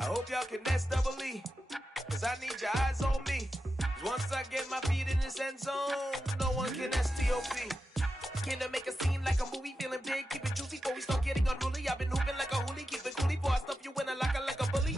I hope y'all can nest double E, cause I need your eyes on me. Cause once I get my feet in this end zone, no one can STOP. Came to make a scene like a movie, feeling big, keep it juicy before we start getting unruly. I've been hooping like a hoolie, keep it coolie before I stuff you in a locker like a bully.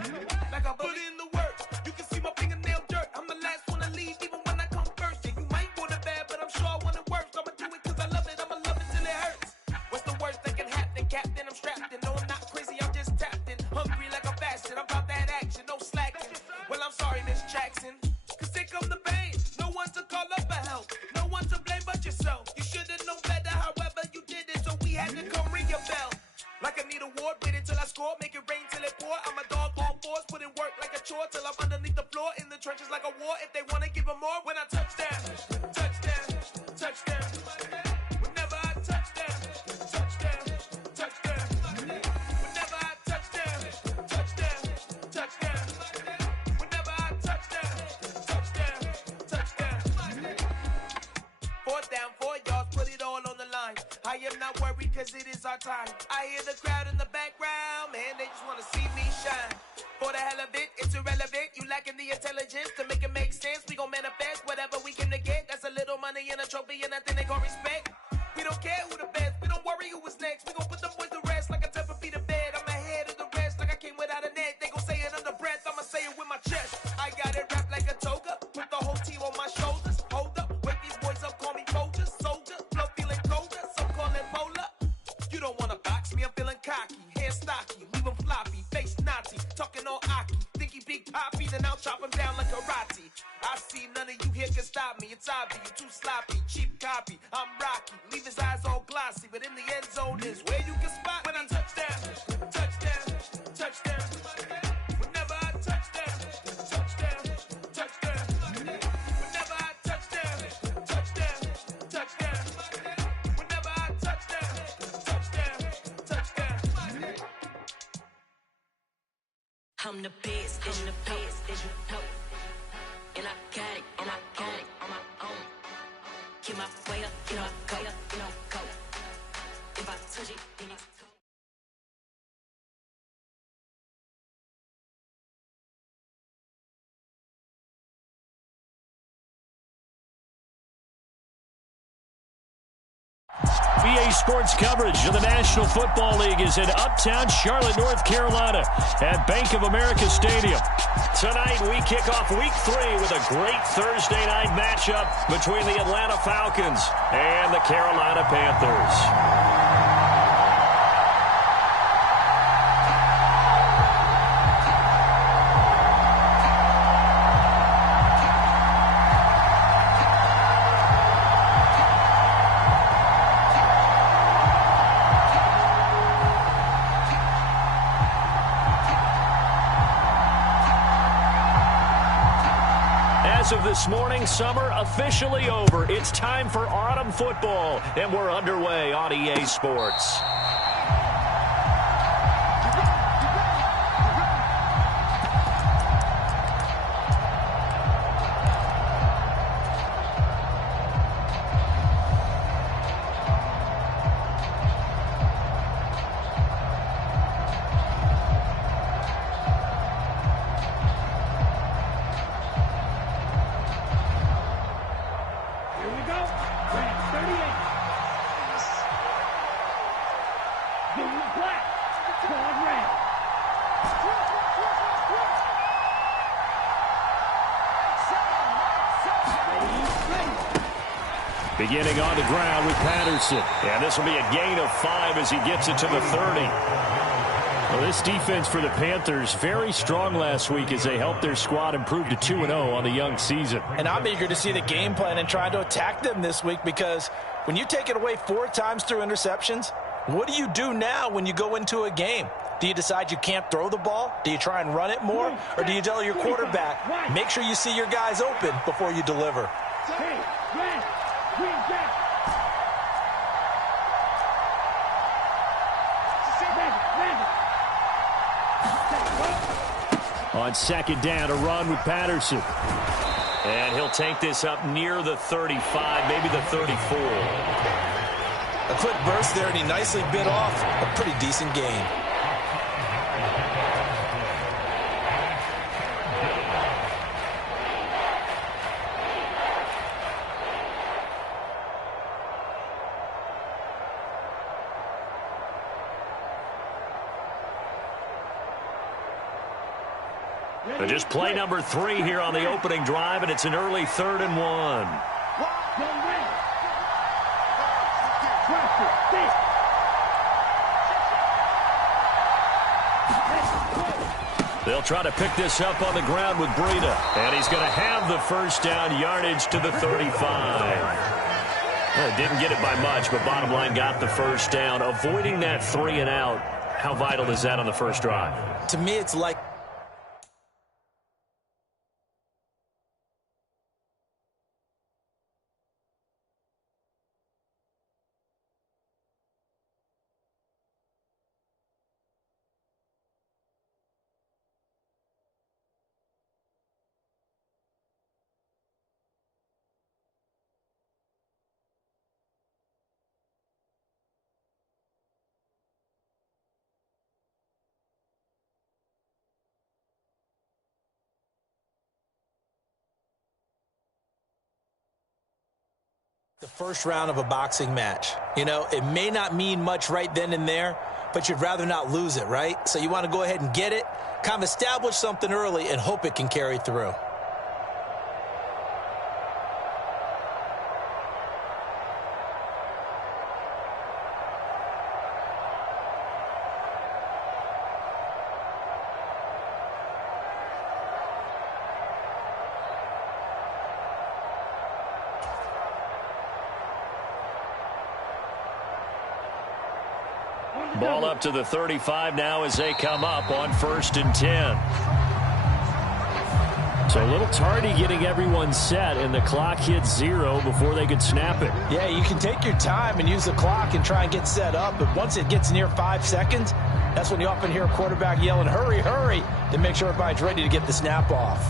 Like a bully in the work, you can see my fingernail dirt. I'm the last one to leave, even when I come first. Yeah, you might want it bad, but I'm sure I want it worse. I'ma do it cause I love it, I'ma love it till it hurts. What's the worst that can happen, Captain? I'm strapped in, no I'm not crazy, I'm just tapped in. Hungry like a bastard, I'm about that action, no slacking. Well, I'm sorry, Miss Jackson, cause here come the pain. No one to call up for help, no one to blame but yourself. You should've known better, however you did it, so we had to come ring your bell. Like I need a ward, wait until I score, make it rain till it pour. I'm a dog on fours, put in work like a chore till I'm underneath the floor, in the trenches like a war. If they wanna give them more, when I touch down, touchdown, touchdown. Whenever I touch down, touchdown, touchdown. Whenever I touch down, touchdown, touchdown. Whenever I touch down, touchdown, touchdown. 4th down, 4 yards, put it all on the line. I am not worried cause it is our time. I hear the crowd in the background, man, they just wanna see me shine. For the hell of it, it's irrelevant. You lacking the intelligence to make it make sense. We gon' manifest whatever we came to get. That's a little money and a trophy and nothing they gon' respect. We don't care who the best, we don't worry who is next. We gon' put them boys to rest like a Tempur-Pedic bed. I'm ahead of the rest like I came without a net. They gon' say it under breath, I'ma say it with my chest. I got it wrapped like a toga, put the whole team on my shoulders. Hold up, wake these boys up, call me Folger, soldier. Flow feeling colder, some call it polar. You don't wanna box me, I'm feeling cocky. Hair stocky, leave him floppy, face Nazi. Talking all Aki, think he big poppy, then I'll chop him down like karate. I see none of you here can stop me. It's obvious, you too sloppy, cheap copy. I'm Rocky, leave his eyes all glossy, but in the end zone is where you can spot when I touchdown, touchdown, touchdown. Whenever I touchdown, touchdown, touchdown. Whenever I touchdown, touchdown, touchdown. Whenever I touchdown, touchdown, touchdown. I'm the best, I'm the best, and I got it, and I got it on my own. Get my way up, you know I go, you know I go. If I touch it, then it's go. EA Sports coverage of the National Football League is in Uptown Charlotte, North Carolina at Bank of America Stadium. Tonight, we kick off Week 3 with a great Thursday night matchup between the Atlanta Falcons and the Carolina Panthers. As of this morning, summer officially over. It's time for autumn football, and we're underway on EA Sports. Beginning on the ground with Patterson. And this will be a gain of 5 as he gets it to the 30. Well, this defense for the Panthers, very strong last week as they helped their squad improve to 2-0 on the young season. And I'm eager to see the game plan and try to attack them this week, because when you take it away 4 times through interceptions, what do you do now when you go into a game? Do you decide you can't throw the ball? Do you try and run it more? Or do you tell your quarterback, make sure you see your guys open before you deliver? On second down, a run with Patterson. And he'll take this up near the 35, maybe the 34. A quick burst there, and he nicely bit off a pretty decent gain. And just play number 3 here on the opening drive, and it's an early 3rd and 1. They'll try to pick this up on the ground with Breida. And he's going to have the first down, yardage to the 35. Well, didn't get it by much, but bottom line got the first down. Avoiding that 3 and out, how vital is that on the first drive? To me, it's like the first round of a boxing match. You know, it may not mean much right then and there, but you'd rather not lose it, right? So you want to go ahead and get it, kind of establish something early, and hope it can carry through. Ball up to the 35 now as they come up on 1st and 10. So a little tardy getting everyone set, and the clock hits 0 before they could snap it. Yeah, you can take your time and use the clock and try and get set up, but once it gets near 5 seconds, that's when you often hear a quarterback yelling, hurry, hurry, to make sure everybody's ready to get the snap off.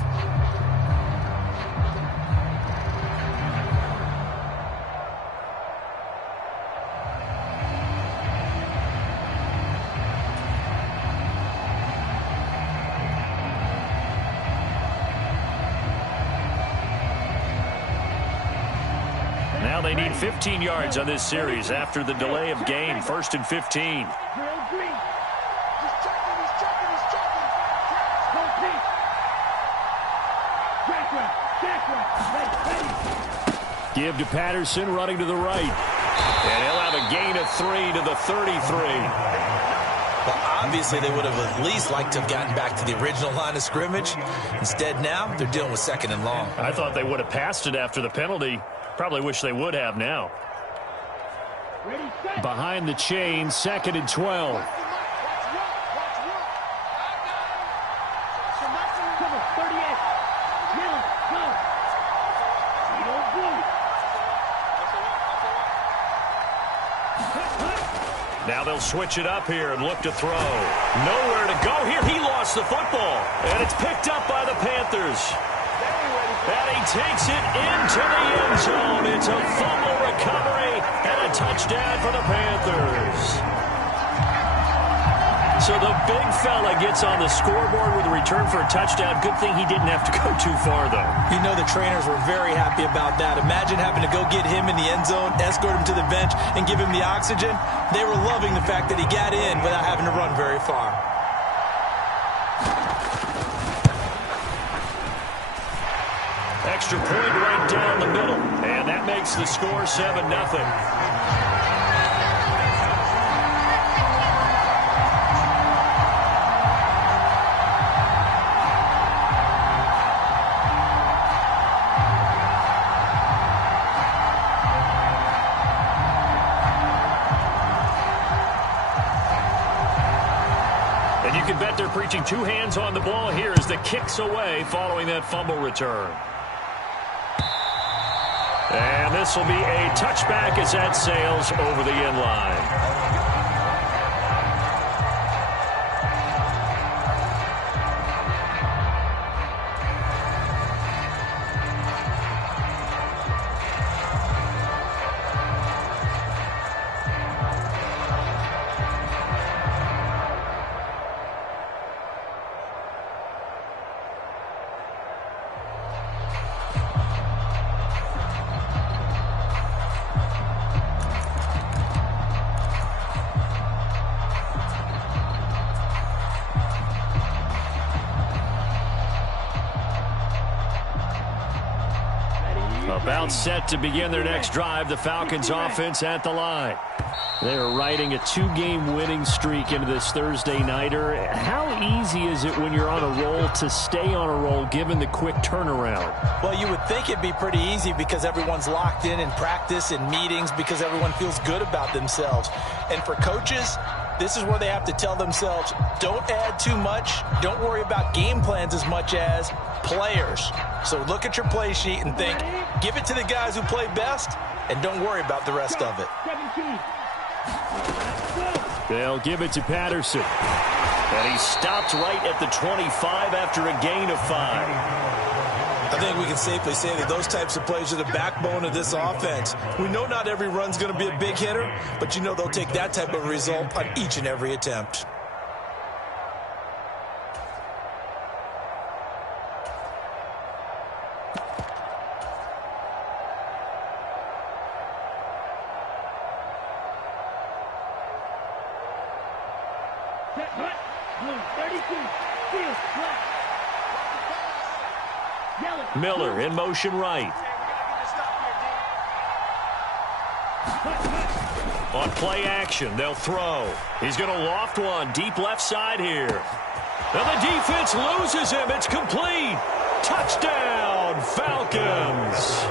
Now they need 15 yards on this series after the delay of game. 1st and 15. Give to Patterson, running to the right. And he'll have a gain of 3 to the 33. Well, obviously, they would have at least liked to have gotten back to the original line of scrimmage. Instead, now they're dealing with 2nd and long. I thought they would have passed it after the penalty. Probably wish they would have now. Behind the chain, 2nd and 12. Now they'll switch it up here and look to throw. Nowhere to go here. He lost the football. And it's picked up by the Panthers. And he takes it into the end zone. It's a fumble recovery and a touchdown for the Panthers. So the big fella gets on the scoreboard with a return for a touchdown. Good thing he didn't have to go too far, though. You know the trainers were very happy about that. Imagine having to go get him in the end zone, escort him to the bench, and give him the oxygen. They were loving the fact that he got in without having to run very far. Extra point right down the middle. And that makes the score 7-0. And you can bet they're preaching 2 hands on the ball here as the kick's away following that fumble return. And this will be a touchback as that sails over the end line. About set to begin their next drive, the Falcons offense at the line. They're riding a 2-game winning streak into this Thursday nighter. How easy is it when you're on a roll to stay on a roll given the quick turnaround? Well, you would think it'd be pretty easy because everyone's locked in practice and meetings because everyone feels good about themselves. And for coaches, this is where they have to tell themselves, don't add too much, don't worry about game plans as much as players. So look at your play sheet and think, give it to the guys who play best, and don't worry about the rest of it. They'll give it to Patterson. And he stopped right at the 25 after a gain of 5. I think we can safely say that those types of plays are the backbone of this offense. We know not every run's going to be a big hitter, but you know they'll take that type of result on each and every attempt. Miller in motion right. On play action, they'll throw. He's going to loft one deep left side here. And the defense loses him. It's complete. Touchdown, Falcons.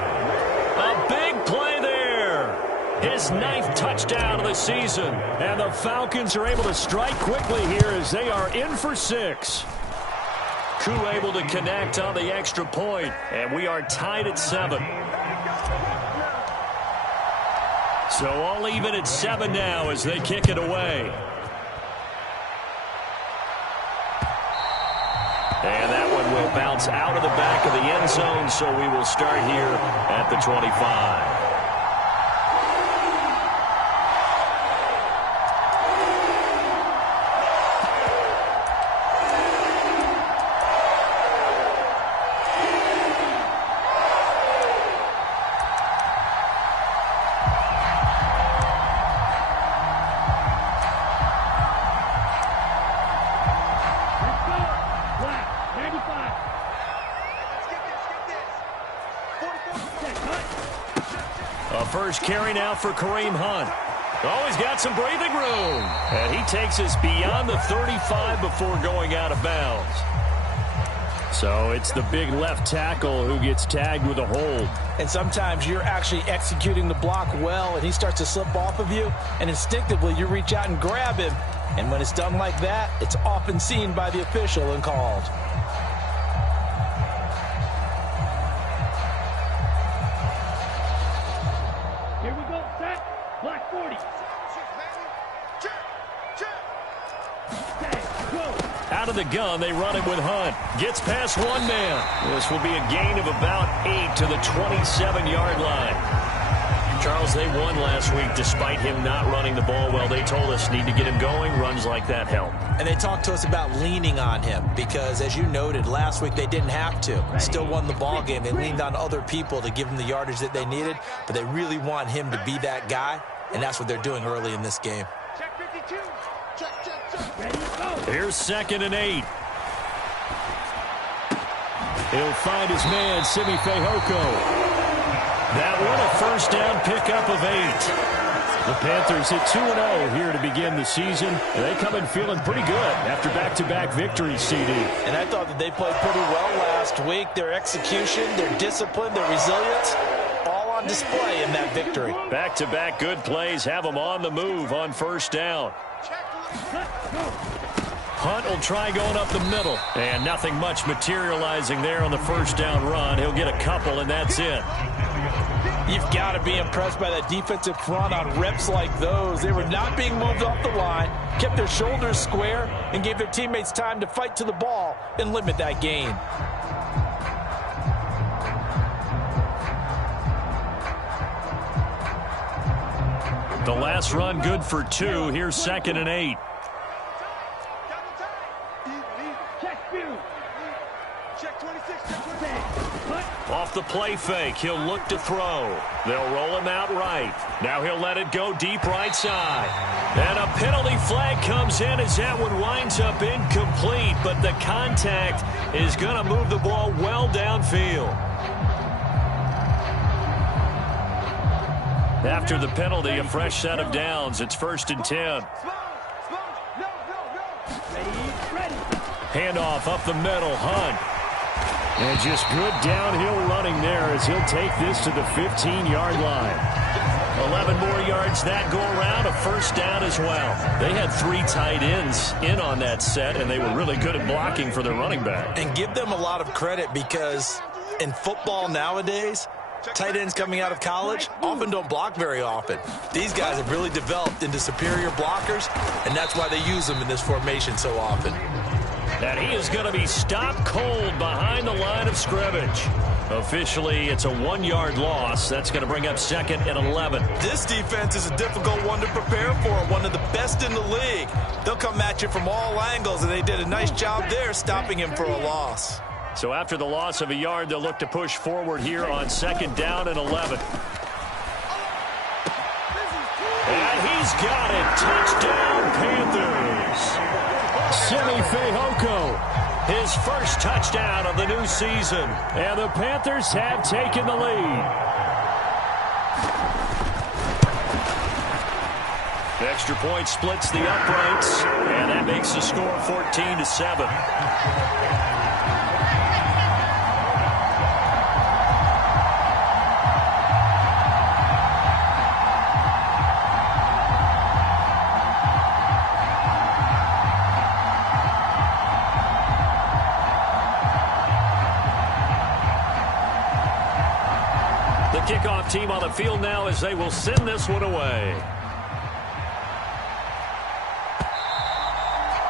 A big play there. His 9th touchdown of the season. And the Falcons are able to strike quickly here as they are in for 6. Koo able to connect on the extra point, and we are tied at 7. So all even at 7 now as they kick it away. And that one will bounce out of the back of the end zone, so we will start here at the 25. First carry now for Kareem Hunt. Oh, he's got some breathing room. And he takes us beyond the 35 before going out of bounds. So it's the big left tackle who gets tagged with a hold. And sometimes you're actually executing the block well, and he starts to slip off of you, and instinctively you reach out and grab him. And when it's done like that, it's often seen by the official and called. Out of the gun, they run it with Hunt. Gets past one man. This will be a gain of about 8 to the 27-yard line. Charles, they won last week despite him not running the ball well. They told us need to get him going. Runs like that help. And they talked to us about leaning on him because, as you noted, last week they didn't have to. Still won the ball game. They leaned on other people to give them the yardage that they needed, but they really want him to be that guy, and that's what they're doing early in this game. Check 52. Check. Here's 2nd and 8. He'll find his man, Simi Fehoko. That one a first down pickup of 8. The Panthers hit 2-0 here to begin the season. And they come in feeling pretty good after back-to-back victories, CD. And I thought that they played pretty well last week. Their execution, their discipline, their resilience, all on display in that victory. Back-to-back good plays have them on the move on first down. Hunt will try going up the middle. And nothing much materializing there on the first down run. He'll get a couple, and that's it. You've got to be impressed by that defensive front on reps like those. They were not being moved off the line, kept their shoulders square, and gave their teammates time to fight to the ball and limit that gain. The last run good for 2. Here's 2nd and 8. Off the play fake, he'll look to throw. They'll roll him out right. Now he'll let it go deep right side. And a penalty flag comes in as that one winds up incomplete, but the contact is going to move the ball well downfield. After the penalty, a fresh set of downs. It's 1st and 10. Handoff up the middle, Hunt. And just good downhill running there as he'll take this to the 15-yard line. 11 more yards that go around, a first down as well. They had 3 tight ends in on that set, and they were really good at blocking for their running back. And give them a lot of credit because in football nowadays, tight ends coming out of college often don't block very often. These guys have really developed into superior blockers, and that's why they use them in this formation so often. And he is going to be stopped cold behind the line of scrimmage. Officially, it's a 1-yard loss. That's going to bring up 2nd and 11. This defense is a difficult one to prepare for, one of the best in the league. They'll come at you from all angles, and they did a nice job there stopping him for a loss. So after the loss of a yard, they'll look to push forward here on 2nd down and 11. And he's got it. Touchdown, Panthers. Simi Fehoko, his first touchdown of the new season. And the Panthers have taken the lead. The extra point splits the uprights, and that makes the score 14-7. Kickoff team on the field now as they will send this one away.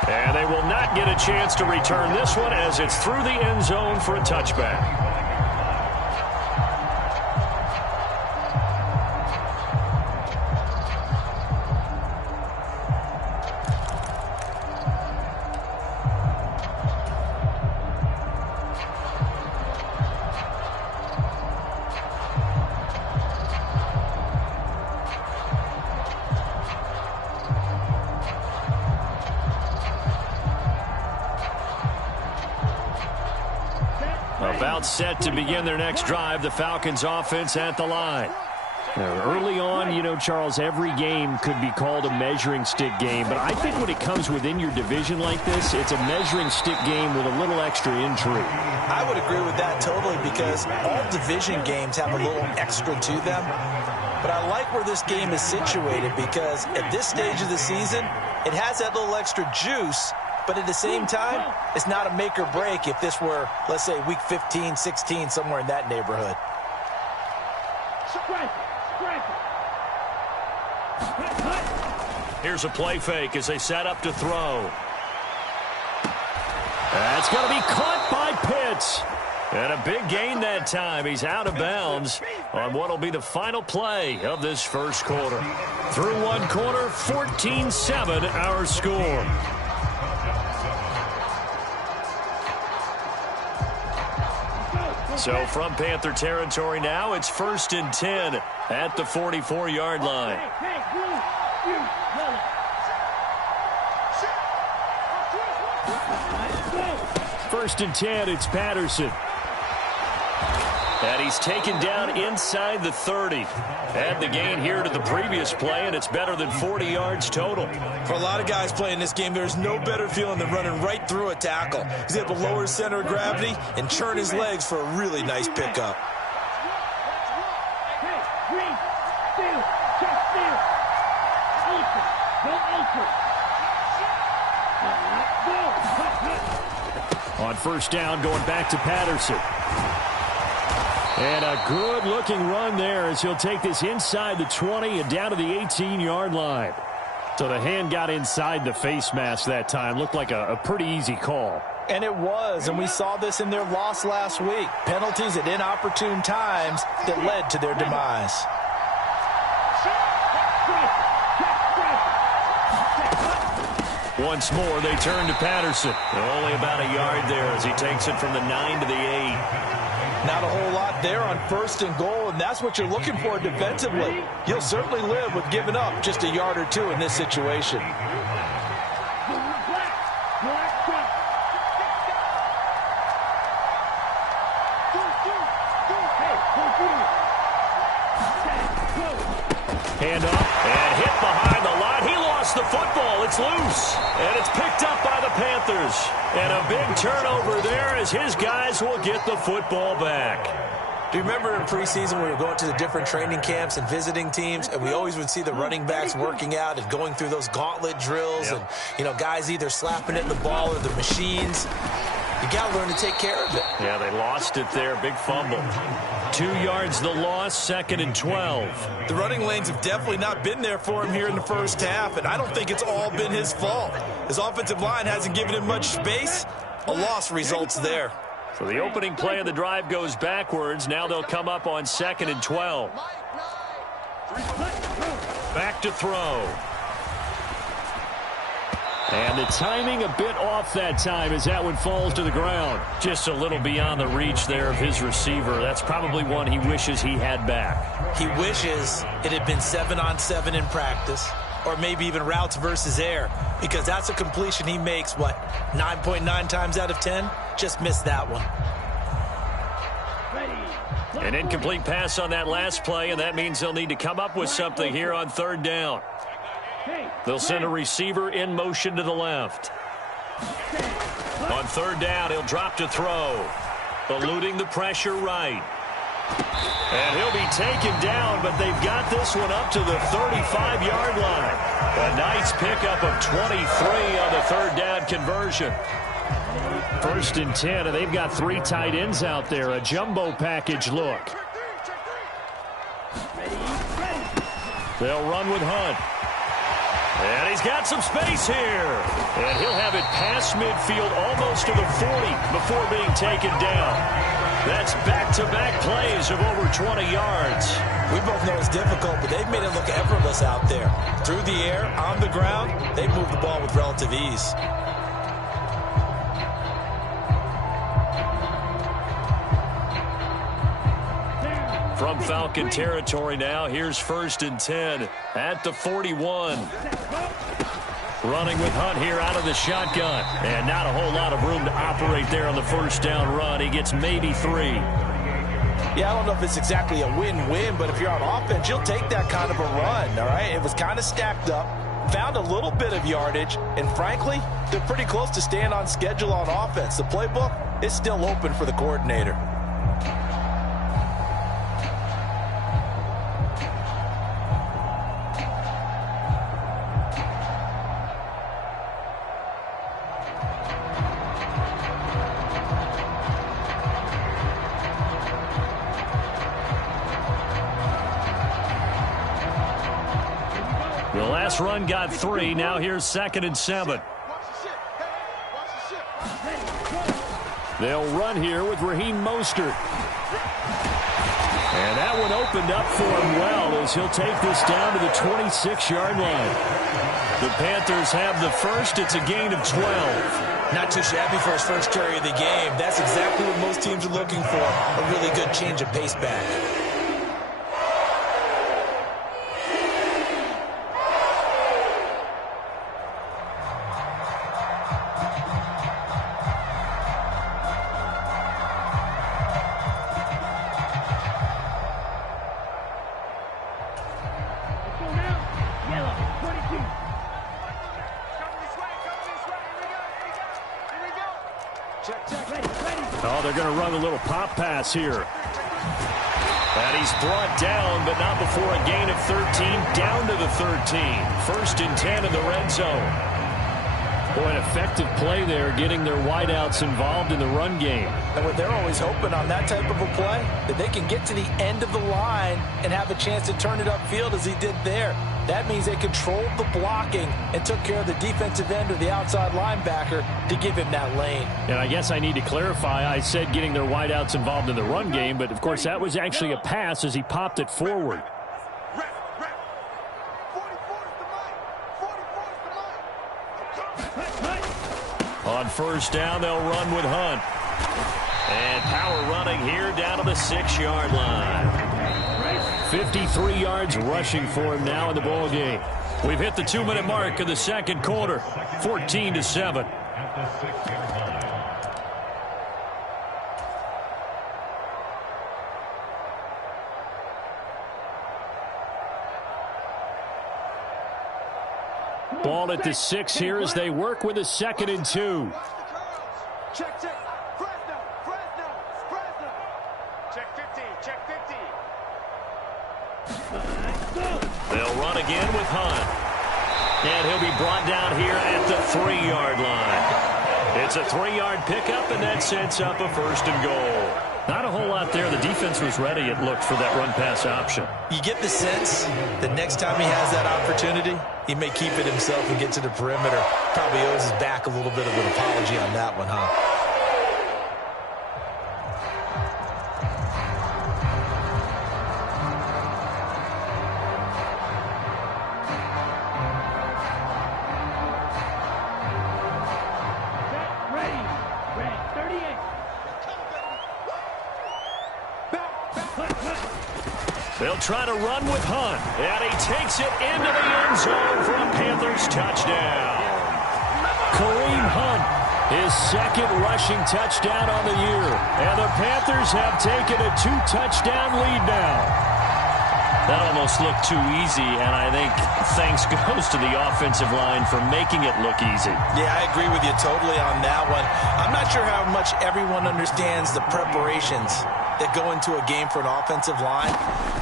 And they will not get a chance to return this one as it's through the end zone for a touchback. About set to begin their next drive, the Falcons offense at the line. Early on, you know, Charles, every game could be called a measuring stick game, but I think when it comes within your division like this, it's a measuring stick game with a little extra intrigue. I would agree with that totally because all division games have a little extra to them. But I like where this game is situated because at this stage of the season, it has that little extra juice. But at the same time, it's not a make or break if this were, let's say, week 15, 16, somewhere in that neighborhood. Here's a play fake as they set up to throw. That's going to be caught by Pitts. And a big gain that time. He's out of bounds on what will be the final play of this first quarter. Through one quarter, 14-7 our score. So from Panther territory now, it's 1st and 10 at the 44-yard line. First and 10, it's Patterson. And he's taken down inside the 30. Add the gain here to the previous play, and it's better than 40 yards total. For a lot of guys playing this game, there's no better feeling than running right through a tackle. He's able to lower his center of gravity and churn his legs for a really nice pickup. On first down, going back to Patterson. And a good-looking run there as he'll take this inside the 20 and down to the 18-yard line. So the hand got inside the face mask that time. Looked like a pretty easy call. And it was, and we saw this in their loss last week. Penalties at inopportune times that led to their demise. Once more, they turn to Patterson. Only about a yard there as he takes it from the 9 to the 8. Not a whole lot there on first and goal, and that's what you're looking for defensively. You'll certainly live with giving up just a yard or two in this situation. It's loose, and it's picked up by the Panthers. And a big turnover there as his guys will get the football back. Do you remember in preseason we were going to the different training camps and visiting teams, and we always would see the running backs working out and going through those gauntlet drills, and, you know, guys either slapping it in the ball or the machines. You got to learn to take care of it. Yeah, they lost it there. Big fumble. 2 yards the loss, 2nd and 12. The running lanes have definitely not been there for him here in the first half, and I don't think it's all been his fault. His offensive line hasn't given him much space. A loss results there. So the opening play of the drive goes backwards. Now they'll come up on 2nd and 12. Back to throw. And the timing a bit off that time as that one falls to the ground. Just a little beyond the reach there of his receiver. That's probably one he wishes he had back. He wishes it had been 7-on-7 in practice, or maybe even routes versus air, because that's a completion he makes, 9.9 times out of 10? Just missed that one. An incomplete pass on that last play, and that means they'll need to come up with something here on 3rd down. They'll send a receiver in motion to the left. On 3rd down, he'll drop to throw. Eluding the pressure right. And he'll be taken down, but they've got this one up to the 35-yard line. A nice pickup of 23 on the 3rd down conversion. 1st and 10, and they've got 3 tight ends out there. A jumbo package look. They'll run with Hunt. And he's got some space here. And he'll have it past midfield almost to the 40 before being taken down. That's back-to-back plays of over 20 yards. We both know it's difficult, but they've made it look effortless out there. Through the air, on the ground, they've moved the ball with relative ease. From Falcon territory now, here's 1st and 10 at the 41. Running with Hunt here out of the shotgun. And not a whole lot of room to operate there on the 1st down run. He gets maybe 3. Yeah, I don't know if it's exactly a win-win, but if you're on offense, you'll take that kind of a run, all right? It was kind of stacked up, found a little bit of yardage, and frankly, they're pretty close to staying on schedule on offense. The playbook is still open for the coordinator. The last run got 3. Now here's 2nd and 7. They'll run here with Raheem Mostert. And that one opened up for him well as he'll take this down to the 26-yard line. The Panthers have the first. It's a gain of 12. Not too shabby for his first carry of the game. That's exactly what most teams are looking for, a really good change of pace back. Oh, they're going to run a little pop pass here. And he's brought down, but not before a gain of 13, down to the 13. 1st and 10 in the red zone. Boy, an effective play there, getting their wideouts involved in the run game. And what they're always hoping on that type of a play, that they can get to the end of the line and have a chance to turn it upfield as he did there. That means they controlled the blocking and took care of the defensive end or the outside linebacker to give him that lane. And I guess I need to clarify, I said getting their wideouts involved in the run game, but of course that was actually a pass as he popped it forward. On 1st down, they'll run with Hunt. And power running here down to the 6-yard line. 53 yards rushing for him now in the ball game. We've hit the 2-minute mark of the 2nd quarter, 14-7. Ball at the 6 here as they work with a 2nd and 2. Check. Fresno. Check 50. They'll run again with Hunt. And he'll be brought down here at the 3-yard line. It's a 3-yard pickup, and that sets up a 1st and goal. Not a whole lot there. The defense was ready, it looked, for that run-pass option. You get the sense that next time he has that opportunity, he may keep it himself and get to the perimeter. Probably owes his back a little bit of an apology on that one, huh? They'll try to run with Hunt, and he takes it into the end zone for a Panthers touchdown. Kareem Hunt, his 2nd rushing touchdown on the year, and the Panthers have taken a 2-touchdown lead now. That almost looked too easy, and I think thanks goes to the offensive line for making it look easy. Yeah, I agree with you totally on that one. I'm not sure how much everyone understands the preparations that go into a game for an offensive line,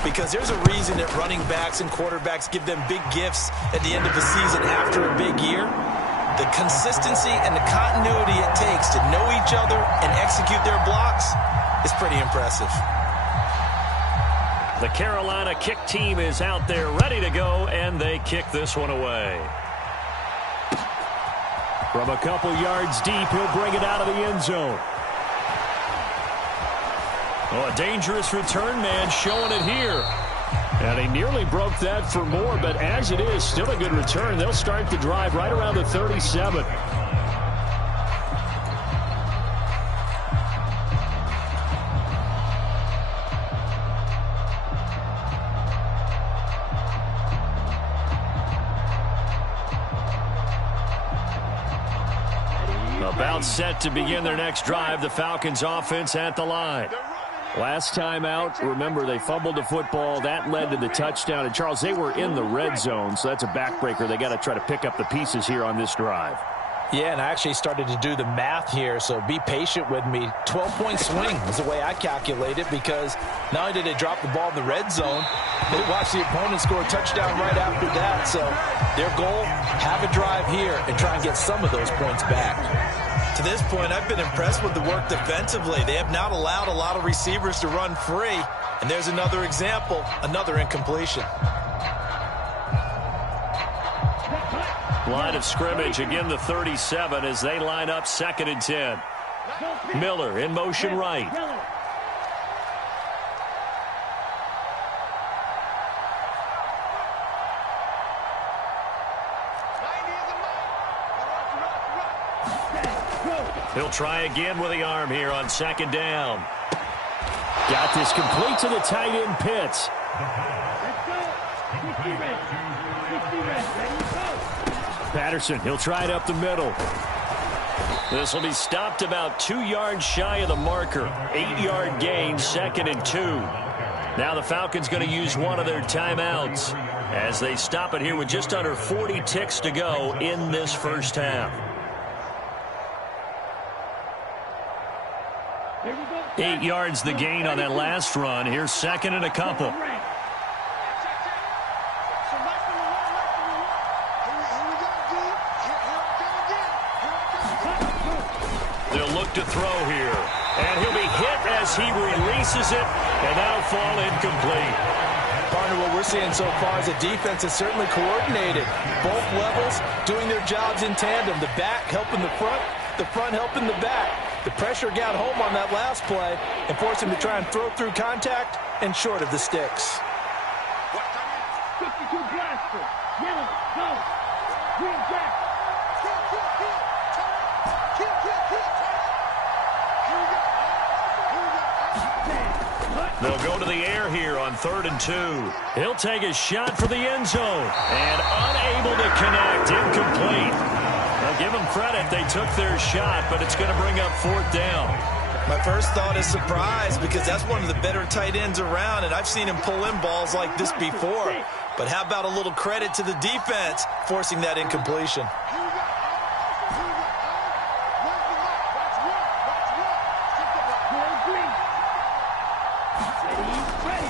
because there's a reason that running backs and quarterbacks give them big gifts at the end of the season after a big year. The consistency and the continuity it takes to know each other and execute their blocks is pretty impressive. The Carolina kick team is out there ready to go, and they kick this one away. From a couple yards deep, he'll bring it out of the end zone. Oh, a dangerous return man showing it here. And he nearly broke that for more, but as it is, still a good return. They'll start the drive right around the 37. About set to begin their next drive, the Falcons offense at the line. Last time out, remember, they fumbled the football. That led to the touchdown. And, Charles, they were in the red zone, so that's a backbreaker. They got to try to pick up the pieces here on this drive. Yeah, and I actually started to do the math here, so be patient with me. 12-point swing is the way I calculate it, because not only did they drop the ball in the red zone, they watched the opponent score a touchdown right after that. So their goal, have a drive here and try and get some of those points back. To this point, I've been impressed with the work defensively. They have not allowed a lot of receivers to run free. And there's another example, another incompletion. Line of scrimmage, again the 37 as they line up 2nd and 10. Miller in motion right. He'll try again with the arm here on 2nd down. Got this complete to the tight end, Pitts. Patterson, he'll try it up the middle. This will be stopped about 2 yards shy of the marker. 8-yard gain, 2nd and 2. Now the Falcons going to use one of their timeouts as they stop it here with just under 40 ticks to go in this first half. 8 yards the gain on that last run. Here's 2nd and a couple. They'll look to throw here. And he'll be hit as he releases it, and that'll fall incomplete. Partner, what we're seeing so far is the defense is certainly coordinated. Both levels doing their jobs in tandem. The back helping the front helping the back. The pressure got home on that last play and forced him to try and throw through contact and short of the sticks. 52 blaster. Yellow, go. Green jack. They'll go to the air here on 3rd and 2. He'll take a shot for the end zone. And unable to connect. Incomplete. Now give them credit. They took their shot, but it's going to bring up 4th down. My first thought is surprise, because that's one of the better tight ends around, and I've seen him pull in balls like this before. But how about a little credit to the defense forcing that incompletion?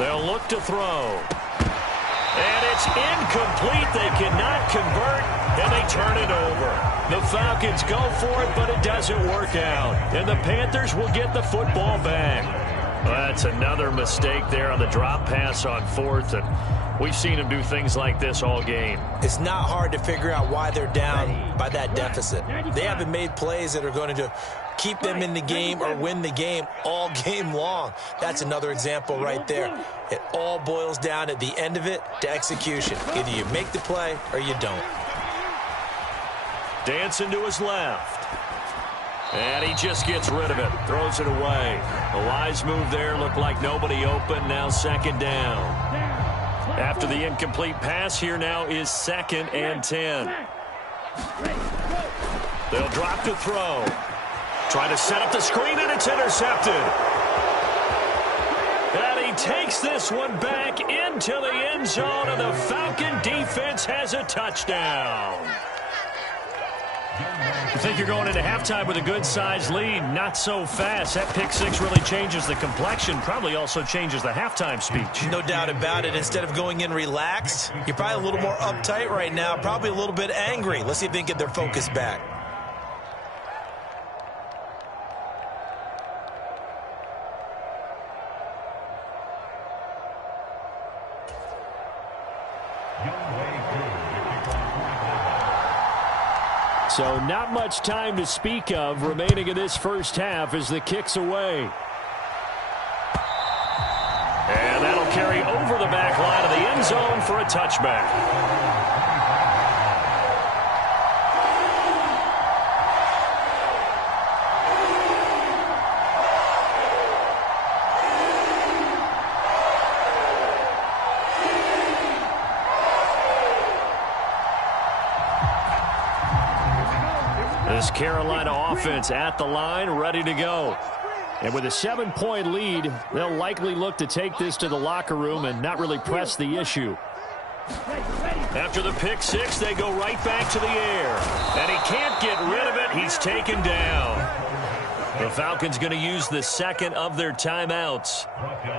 They'll look to throw. And it's incomplete. They cannot convert, and they turn it over. The Falcons go for it, but it doesn't work out. And the Panthers will get the football back. Well, that's another mistake there on the drop pass on fourth, and we've seen them do things like this all game. It's not hard to figure out why they're down by that deficit. They haven't made plays that are going to keep them in the game or win the game all game long. That's another example right there. It all boils down at the end of it to execution. Either you make the play or you don't. Dancing to his left. And he just gets rid of it. Throws it away. A wise move there. Looked like nobody open. Now second down. After the incomplete pass, here now is 2nd and 10. They'll drop to throw. Try to set up the screen, and it's intercepted. And he takes this one back into the end zone, and the Falcon defense has a touchdown. You think you're going into halftime with a good-sized lead. Not so fast. That pick six really changes the complexion, probably also changes the halftime speech. No doubt about it. Instead of going in relaxed, you're probably a little more uptight right now, probably a little bit angry. Let's see if they can get their focus back. So not much time to speak of remaining in this first half as the kick's away. And that'll carry over the back line of the end zone for a touchback. This Carolina offense at the line, ready to go. And with a 7-point lead, they'll likely look to take this to the locker room and not really press the issue. After the pick six, they go right back to the air. And he can't get rid of it. He's taken down. The Falcons going to use the second of their timeouts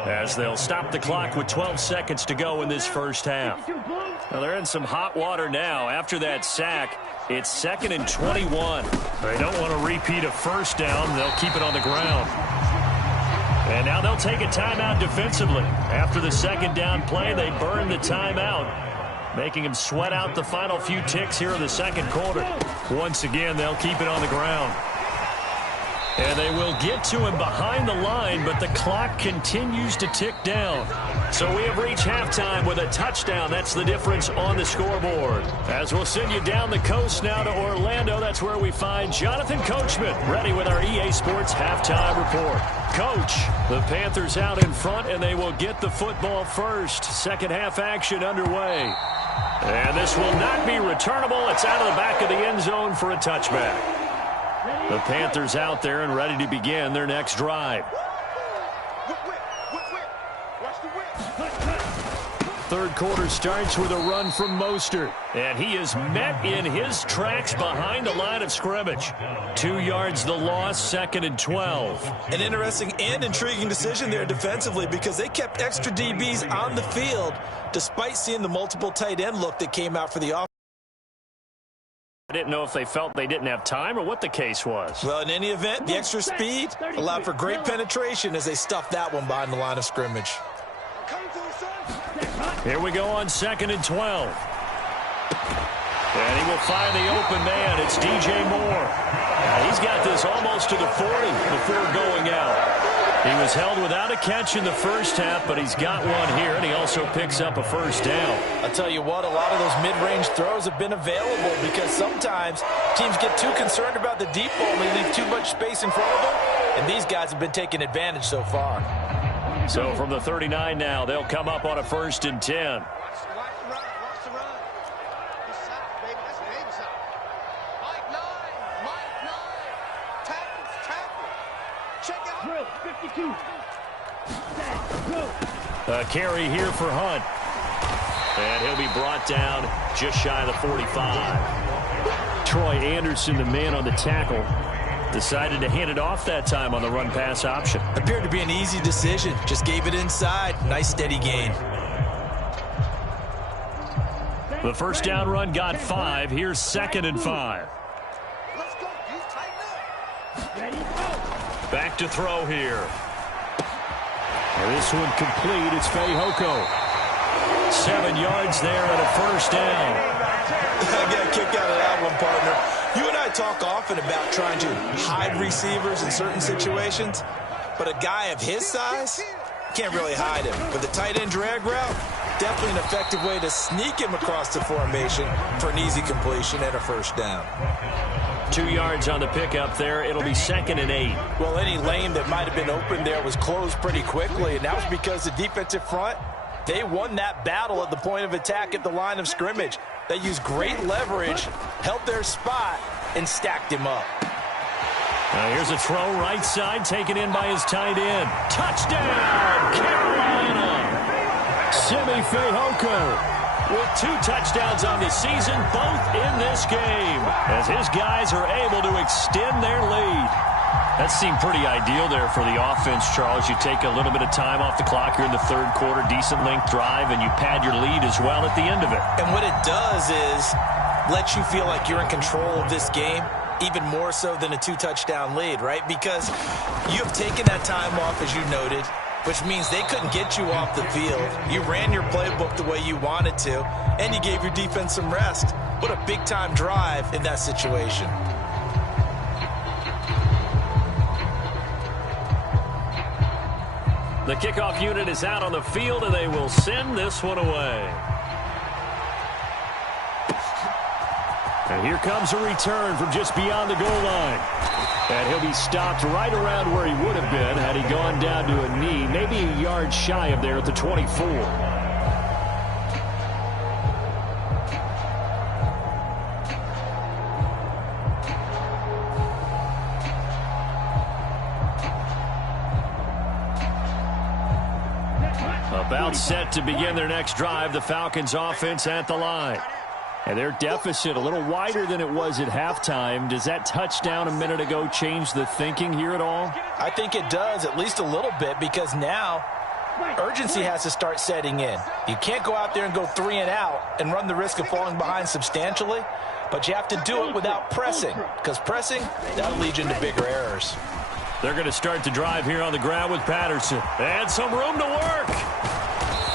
as they'll stop the clock with 12 seconds to go in this first half. Well, they're in some hot water now. After that sack, it's 2nd and 21. They don't want to repeat a first down. They'll keep it on the ground. And now they'll take a timeout defensively. After the second down play, they burn the timeout, making them sweat out the final few ticks here in the second quarter. Once again, they'll keep it on the ground. And they will get to him behind the line, but the clock continues to tick down. So we have reached halftime with a touchdown. That's the difference on the scoreboard. As we'll send you down the coast now to Orlando, that's where we find Jonathan Coachman, ready with our EA Sports halftime report. Coach, the Panthers out in front, and they will get the football first. Second half action underway. And this will not be returnable. It's out of the back of the end zone for a touchback. The Panthers out there and ready to begin their next drive. Third quarter starts with a run from Mostert, and he is met in his tracks behind the line of scrimmage. 2 yards the loss, 2nd and 12. An interesting and intriguing decision there defensively because they kept extra DBs on the field despite seeing the multiple tight end look that came out for the offense. I didn't know if they felt they didn't have time or what the case was. Well, in any event, the extra speed allowed for great penetration as they stuffed that one behind the line of scrimmage. Here we go on 2nd and 12. And he will find the open man. It's DJ Moore. Now, he's got this almost to the 40 before going out. He was held without a catch in the first half, but he's got one here, and he also picks up a first down. I'll tell you what, a lot of those mid-range throws have been available because sometimes teams get too concerned about the deep ball and they leave too much space in front of them, and these guys have been taking advantage so far. So from the 39 now, they'll come up on a 1st and 10. A carry here for Hunt. And he'll be brought down just shy of the 45. Troy Anderson, the man on the tackle, decided to hand it off that time on the run-pass option. Appeared to be an easy decision. Just gave it inside. Nice steady gain. The first down run got 5. Here's 2nd and 5. Back to throw here. And this one complete. It's Fehoko. 7 yards there and a first down. I got a kick out of that one, partner. You and I talk often about trying to hide receivers in certain situations, but a guy of his size can't really hide him. With the tight end drag route, definitely an effective way to sneak him across the formation for an easy completion and a first down. 2 yards on the pickup there. It'll be 2nd and 8. Well, any lane that might have been open there was closed pretty quickly, and that was because the defensive front, they won that battle at the point of attack at the line of scrimmage. They used great leverage, held their spot, and stacked him up. Now here's a throw right side, taken in by his tight end. Touchdown, Carolina! Simi Fehoko with 2 touchdowns on the season, both in this game, as his guys are able to extend their lead. That seemed pretty ideal there for the offense, Charles. You take a little bit of time off the clock here in the 3rd quarter, decent length drive, and you pad your lead as well at the end of it. And what it does is let you feel like you're in control of this game, even more so than a 2-touchdown lead, right? Because you have taken that time off, as you noted, which means they couldn't get you off the field. You ran your playbook the way you wanted to, and you gave your defense some rest. What a big-time drive in that situation. The kickoff unit is out on the field, and they will send this one away. And here comes a return from just beyond the goal line. And he'll be stopped right around where he would have been had he gone down to a knee, maybe a yard shy of there at the 24. About set to begin their next drive, the Falcons offense at the line. And their deficit a little wider than it was at halftime. Does that touchdown a minute ago change the thinking here at all? I think it does, at least a little bit, because now urgency has to start setting in. You can't go out there and go 3 and out and run the risk of falling behind substantially, but you have to do it without pressing, because pressing, that'll lead you into bigger errors. They're going to start the drive here on the ground with Patterson. And some room to work.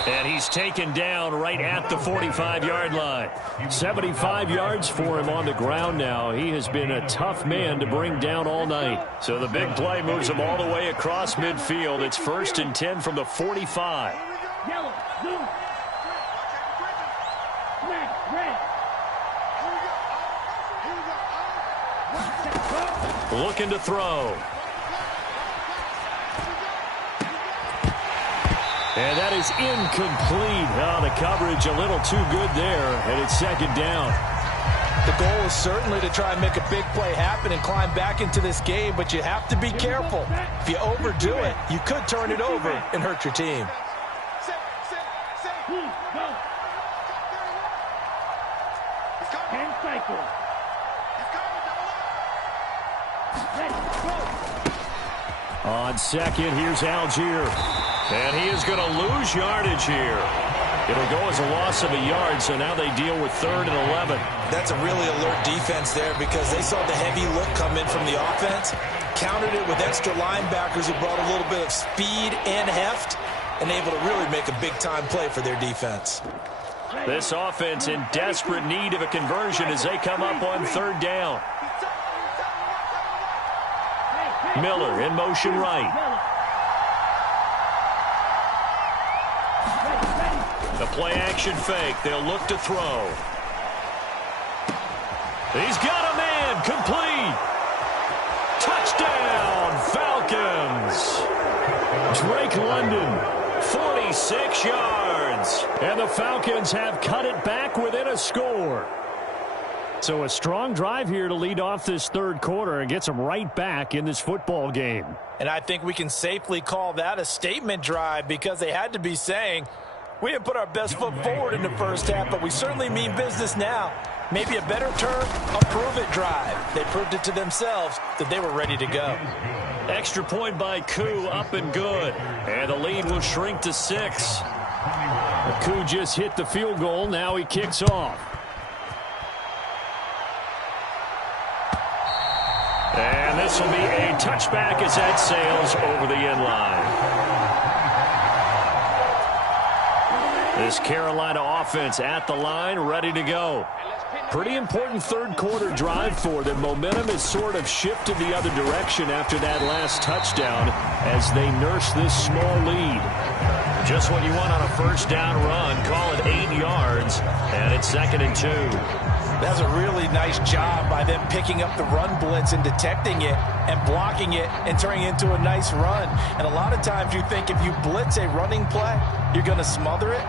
And he's taken down right at the 45-yard line. 75 yards for him on the ground now. He has been a tough man to bring down all night. So the big play moves him all the way across midfield. It's 1st and 10 from the 45. Yellow, blue. Black, red. Looking to throw. And that is incomplete. Oh, the coverage a little too good there, and it's 2nd down. The goal is certainly to try and make a big play happen and climb back into this game, but you have to be careful. If you overdo it, you could turn it over and hurt your team. Go. 10 cycles. Ready, go. On 2nd, here's Algier. And he is going to lose yardage here. It'll go as a loss of a yard, so now they deal with 3rd and 11. That's a really alert defense there because they saw the heavy look come in from the offense, countered it with extra linebackers who brought a little bit of speed and heft, and able to really make a big-time play for their defense. This offense in desperate need of a conversion as they come up on 3rd down. Miller in motion right. The play-action fake. They'll look to throw. He's got a man. Complete. Touchdown, Falcons. Drake London, 46 yards. And the Falcons have cut it back within a score. So a strong drive here to lead off this 3rd quarter and gets them right back in this football game. And I think we can safely call that a statement drive because they had to be saying, We didn't put our best foot forward in the first half, but we certainly mean business now. Maybe a better term, a prove-it drive. They proved it to themselves that they were ready to go. Extra point by Koo, up and good. And the lead will shrink to 6. Koo just hit the field goal. Now he kicks off. And this will be a touchback as that sails over the end line. This Carolina offense at the line, ready to go. Pretty important third quarter drive for them. Momentum has sort of shifted the other direction after that last touchdown as they nurse this small lead. Just what you want on a first down run. Call it 8 yards, and it's 2nd and 2. That's a really nice job by them picking up the run blitz and detecting it and blocking it and turning it into a nice run. And a lot of times you think if you blitz a running play, you're going to smother it.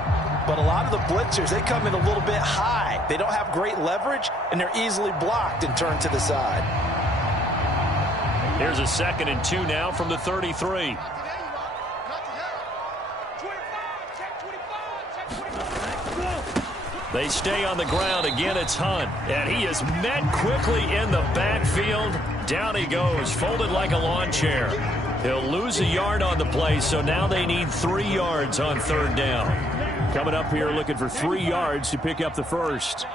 But a lot of the blitzers, they come in a little bit high. They don't have great leverage, and they're easily blocked and turned to the side. Here's a 2nd and 2 now from the 33. They stay on the ground. Again, it's Hunt. And he is met quickly in the backfield. Down he goes, folded like a lawn chair. He'll lose a yard on the play, so now they need 3 yards on 3rd down. Coming up here looking for 3 yards to pick up the first.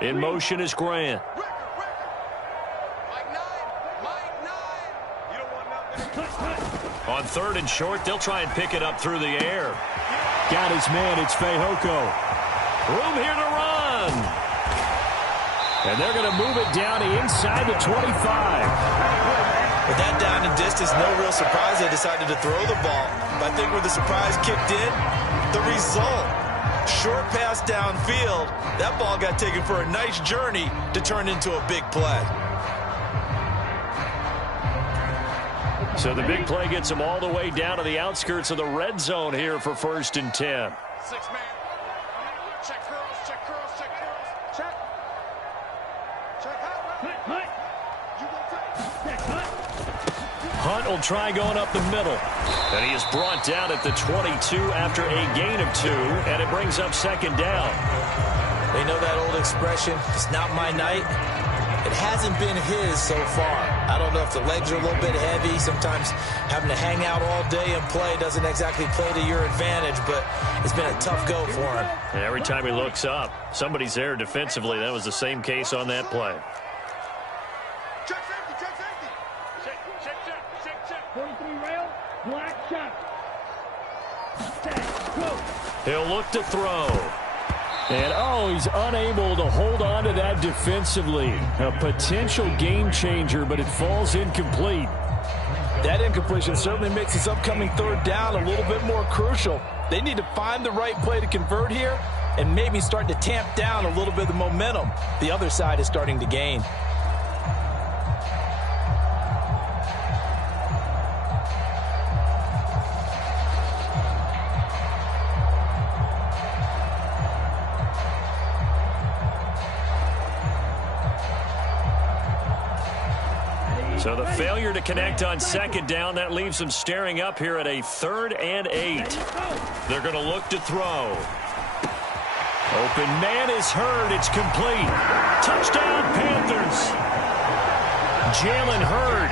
In motion is Grant. On 3rd and short, they'll try and pick it up through the air. Got his man, it's Fehoko. Room here to run. And they're going to move it down inside the 25. With that down and distance, no real surprise they decided to throw the ball. But I think where the surprise kicked in, the result. Short pass downfield. That ball got taken for a nice journey to turn into a big play. So the big play gets them all the way down to the outskirts of the red zone here for 1st and 10. 6-man. Check curls, check curls, check curls. Check. Check out. Hunt will try going up the middle. And he is brought down at the 22 after a gain of 2. And it brings up 2nd down. They know that old expression, it's not my night. It hasn't been his so far. I don't know if the legs are a little bit heavy. Sometimes having to hang out all day and play doesn't exactly play to your advantage, but it's been a tough go for him. And every time he looks up, somebody's there defensively. That was the same case on that play. Check safety, check safety. Check. 43 rail, black shot. Go. He'll look to throw. And, he's unable to hold on to that defensively. A potential game changer, but it falls incomplete. That incompletion certainly makes this upcoming 3rd down a little bit more crucial. They need to find the right play to convert here and maybe start to tamp down a little bit of the momentum the other side is starting to gain. So the failure to connect on 2nd down, that leaves them staring up here at a 3rd and 8. They're going to look to throw. Open man is heard. It's complete. Touchdown, Panthers. Jalen Hurd,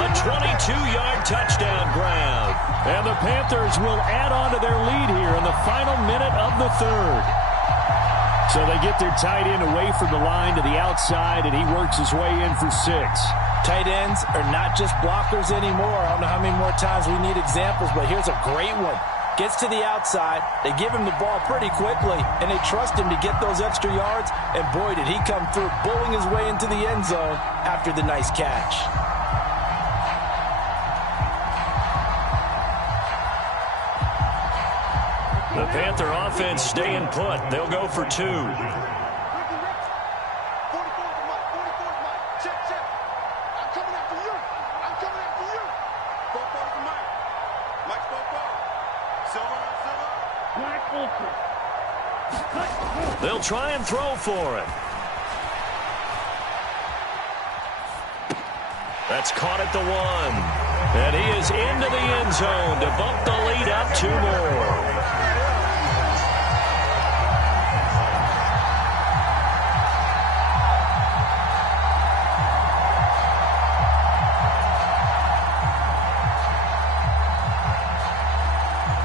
a 22-yard touchdown grab. And the Panthers will add on to their lead here in the final minute of the 3rd. So they get their tight end away from the line to the outside, and he works his way in for 6. Tight ends are not just blockers anymore. I don't know how many more times we need examples, but here's a great one. Gets to the outside, they give him the ball pretty quickly, and they trust him to get those extra yards, and boy, did he come through, bowling his way into the end zone after the nice catch. The Panther offense staying put. They'll go for 2. They'll try and throw for it. That's caught at the 1. And he is into the end zone to bump the lead up 2 more.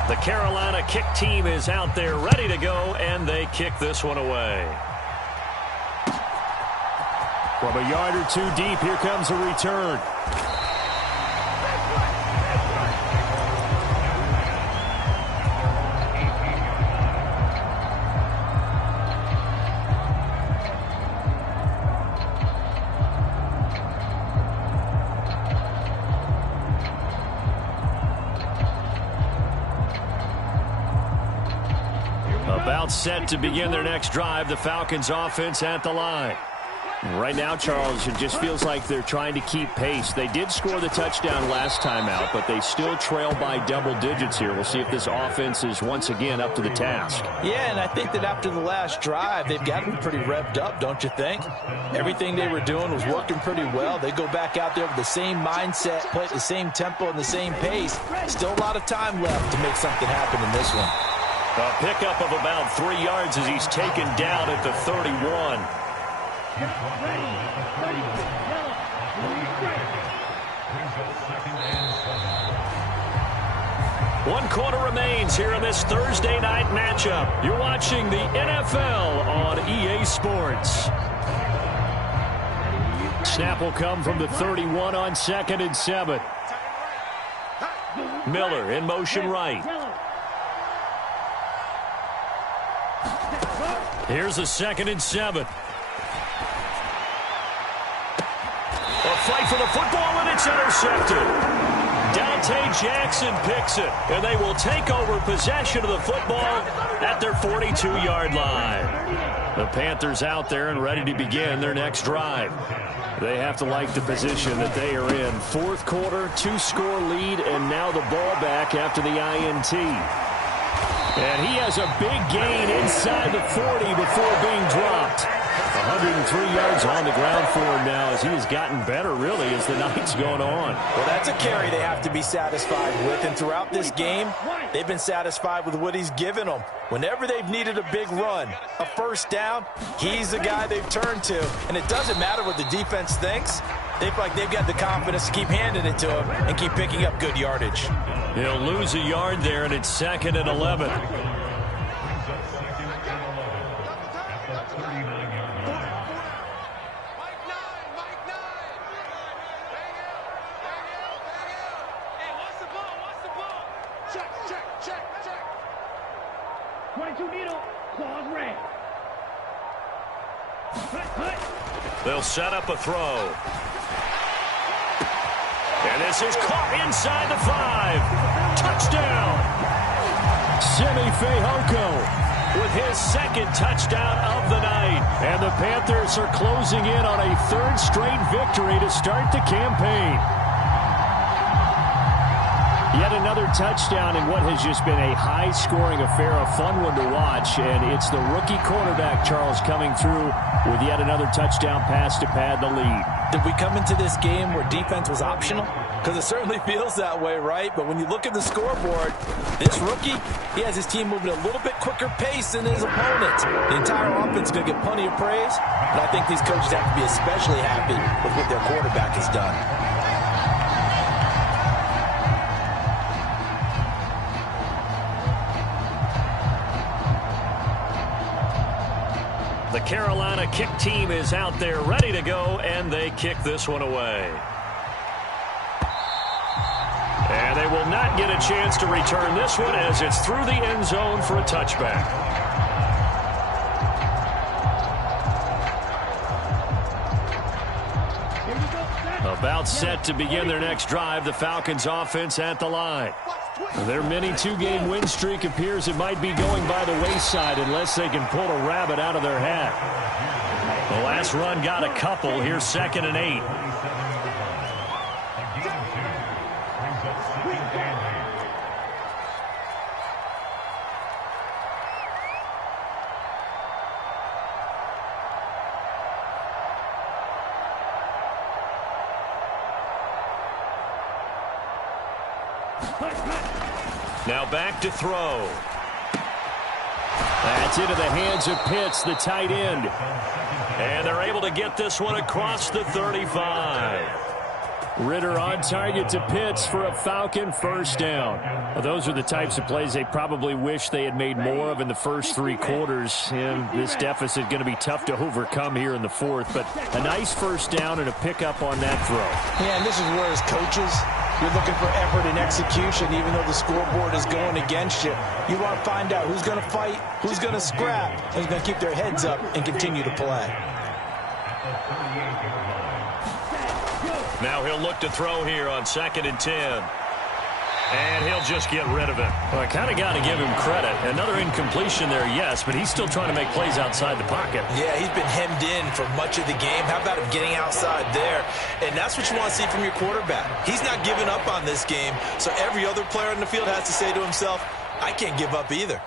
The Carolina kick team is out there ready to go, and they kick this one away. From a yard or 2 deep, here comes a return. About set to begin their next drive, the Falcons offense at the line. Right now, Charles, it just feels like they're trying to keep pace. They did score the touchdown last time out, but they still trail by double digits here. We'll see if this offense is once again up to the task. Yeah, and I think that after the last drive, they've got to be pretty revved up, don't you think? Everything they were doing was working pretty well. They go back out there with the same mindset, play at the same tempo and the same pace. Still a lot of time left to make something happen in this one. A pickup of about 3 yards as he's taken down at the 31. One quarter remains here in this Thursday night matchup. You're watching the NFL on EA Sports. Snap will come from the 31 on 2nd and 7. Miller in motion right. Here's a 2nd and 7. A fight for the football, and it's intercepted. Dante Jackson picks it, and they will take over possession of the football at their 42-yard line. The Panthers out there and ready to begin their next drive. They have to like the position that they are in. 4th quarter, 2-score lead, and now the ball back after the INT. And he has a big gain inside the 40 before being dropped. 103 yards on the ground for him now as he has gotten better, really, as the night's gone on. Well, that's a carry they have to be satisfied with. And throughout this game, they've been satisfied with what he's given them. Whenever they've needed a big run, a first down, he's the guy they've turned to. And it doesn't matter what the defense thinks. They feel like they've got the confidence to keep handing it to him and keep picking up good yardage. He'll lose a yard there, and it's 2nd and 11. They'll set up a throw. And this is caught inside the 5. Touchdown! Simi Fehoko with his 2nd touchdown of the night. And the Panthers are closing in on a 3rd straight victory to start the campaign. Yet another touchdown in what has just been a high-scoring affair, a fun one to watch. And it's the rookie quarterback, Charles, coming through with yet another touchdown pass to pad the lead. Did we come into this game where defense was optional? Because it certainly feels that way, right? But when you look at the scoreboard, this rookie, he has his team moving a little bit quicker pace than his opponent. The entire offense is going to get plenty of praise, but I think these coaches have to be especially happy with what their quarterback has done. The Carolina kick team is out there ready to go, and they kick this one away. And they will not get a chance to return this one as it's through the end zone for a touchback. About set to begin their next drive, the Falcons offense at the line. Their mini 2-game win streak appears it might be going by the wayside unless they can pull a rabbit out of their hat. The last run got a couple. Here's 2nd and 8. Now back to throw. That's into the hands of Pitts, the tight end. And they're able to get this one across the 35. Ritter on target to Pitts for a Falcon first down. Well, those are the types of plays they probably wish they had made more of in the first 3 quarters. And this deficit going to be tough to overcome here in the fourth. But a nice first down and a pickup on that throw. Yeah, and this is where as coaches, you're looking for effort and execution, even though the scoreboard is going against you. You want to find out who's going to fight, who's going to scrap, who's going to keep their heads up and continue to play. Now he'll look to throw here on 2nd and 10. And he'll just get rid of it. Well, I kind of got to give him credit. Another incompletion there, yes, but he's still trying to make plays outside the pocket. Yeah, he's been hemmed in for much of the game. How about him getting outside there? And that's what you want to see from your quarterback. He's not giving up on this game, so every other player on the field has to say to himself, I can't give up either.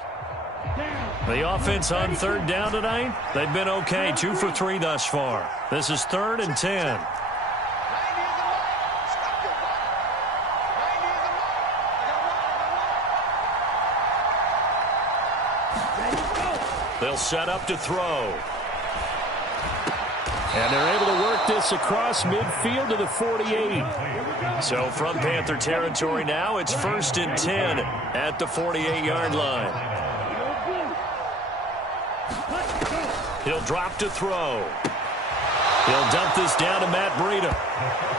The offense on 3rd down tonight, they've been okay, 2 for 3 thus far. This is 3rd and 10. They'll set up to throw. And they're able to work this across midfield to the 48. So from Panther territory now, it's 1st and 10 at the 48-yard line. He'll drop to throw. He'll dump this down to Matt Breida.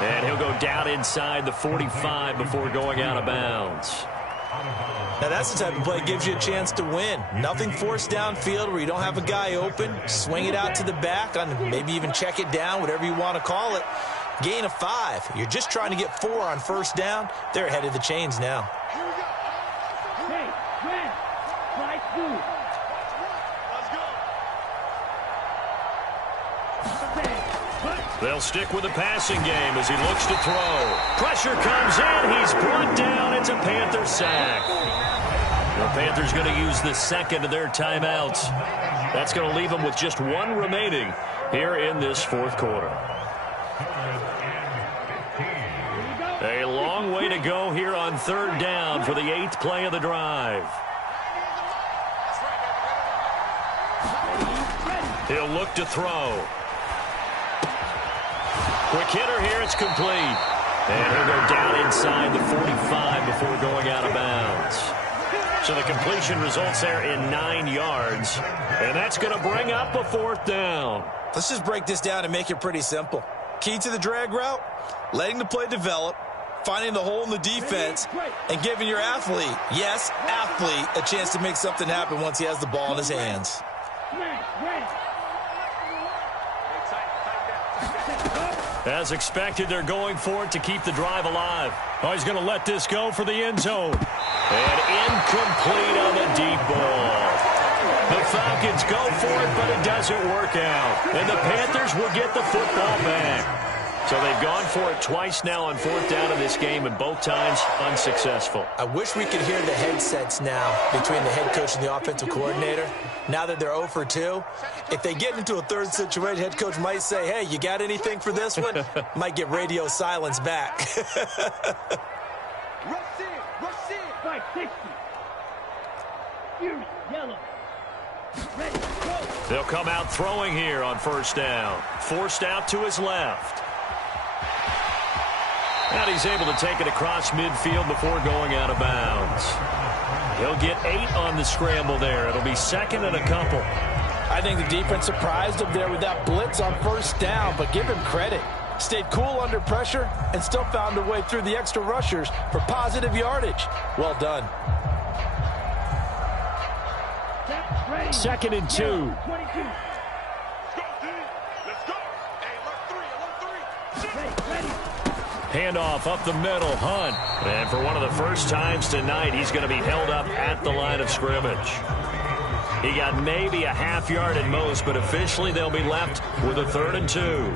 And he'll go down inside the 45 before going out of bounds. Now, that's the type of play that gives you a chance to win. Nothing forced downfield where you don't have a guy open. Swing it out to the back, on maybe even check it down, whatever you want to call it. Gain of 5. You're just trying to get 4 on 1st down. They're ahead of the chains now. They'll stick with the passing game as he looks to throw. Pressure comes in. He's brought down. It's a Panther sack. The Panthers going to use the 2nd of their timeouts. That's going to leave them with just 1 remaining here in this 4th quarter. A long way to go here on 3rd down for the 8th play of the drive. He'll look to throw. Quick hitter here, it's complete. And he'll go down inside the 45 before going out of bounds. So the completion results there in 9 yards. And that's going to bring up a 4th down. Let's just break this down and make it pretty simple. Key to the drag route, letting the play develop, finding the hole in the defense, and giving your athlete, yes, athlete, a chance to make something happen once he has the ball in his hands. As expected, they're going for it to keep the drive alive. Oh, he's going to let this go for the end zone. And incomplete on the deep ball. The Falcons go for it, but it doesn't work out. And the Panthers will get the football back. So they've gone for it twice now on 4th down in this game, and both times unsuccessful. I wish we could hear the headsets now between the head coach and the offensive coordinator. Now that they're 0 for 2, if they get into a 3rd situation, head coach might say, hey, you got anything for this one? Might get radio silence back. Rush in, 560. Fierce, yellow. Ready, go. They'll come out throwing here on 1st down. Forced out to his left. And he's able to take it across midfield before going out of bounds. He'll get 8 on the scramble there. It'll be 2nd and a couple. I think the defense surprised him there with that blitz on 1st down, but give him credit. Stayed cool under pressure and still found a way through the extra rushers for positive yardage. Well done. 2nd and 2. 22. Let's go. Hey, look 3. Ready. Handoff up the middle, Hunt. And for one of the first times tonight, he's going to be held up at the line of scrimmage. He got maybe a half yard at most, but officially they'll be left with a 3rd and 2.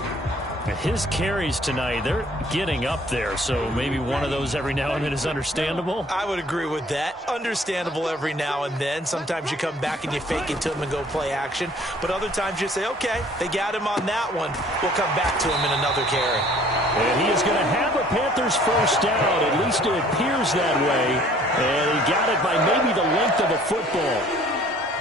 His carries tonight, they're getting up there, so maybe one of those every now and then is understandable. I would agree with that. Understandable every now and then. Sometimes you come back and you fake it to him and go play action. But other times you say, okay, they got him on that one. We'll come back to him in another carry. And he is going to have a Panthers first down. At least it appears that way. And he got it by maybe the length of a football.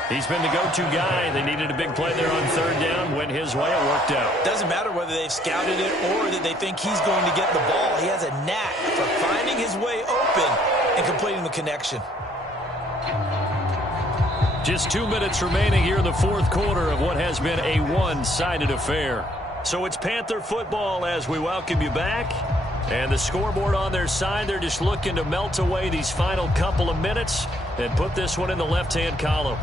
He's been the go-to guy. They needed a big play there on third down. Went his way. It worked out. Doesn't matter whether they've scouted it or that they think he's going to get the ball. He has a knack for finding his way open and completing the connection. Just 2 minutes remaining here in the fourth quarter of what has been a one-sided affair. So it's Panther football as we welcome you back. And the scoreboard on their side, they're just looking to melt away these final couple of minutes and put this one in the left-hand column.